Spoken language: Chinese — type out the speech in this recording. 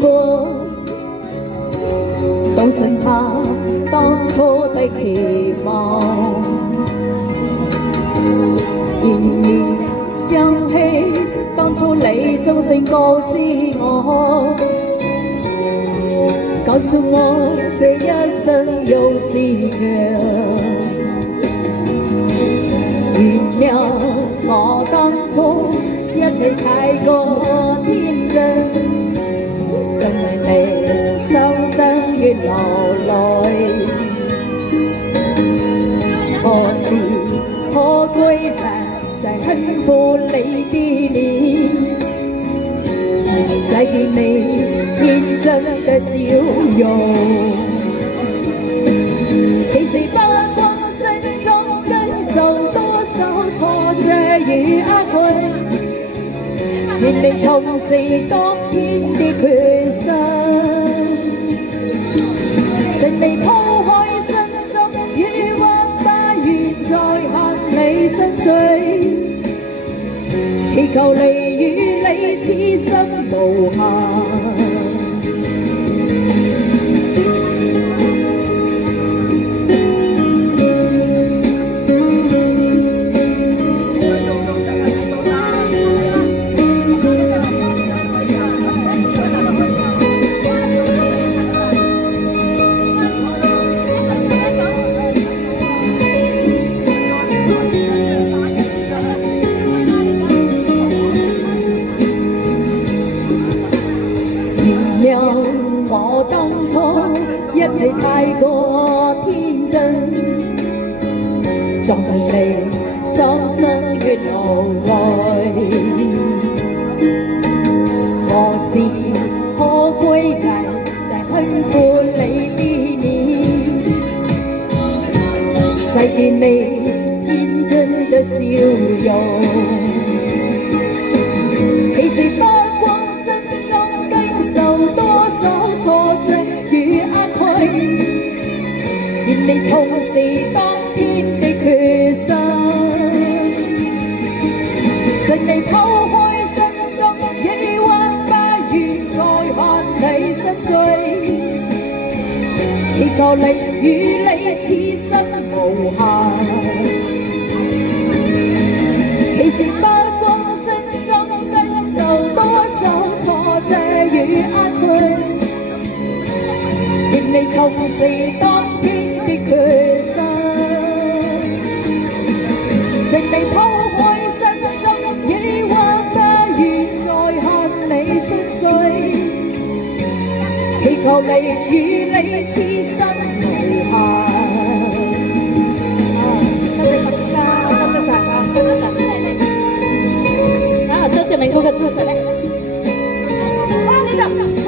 過，都剩下當初的期望。然而想起當初你總是告知我，告訴我這一生有志嘅，原諒我當初一切太過天真，真為你傷心越流淚。何時可歸來，再幸福你的臉，再見你天真的笑容。其實不光身中經受多少挫折與壓困，願你重拾當天的決心，盡力拋開心中餘溫，不願再陷你心碎，祈求你與你此生無限。原諒我當初一切太過天真，在你傷心越流淚。何時可歸來，再幸福你的臉，再見你天真的笑容。其實不光身中經受多少挫折與壓困，願你重拾當天的決心，盡力拋開心中疑惑，不願再看你心碎，祈求你與你此生無限。其實不光身中經受多少挫折與壓困，願你重拾當天的決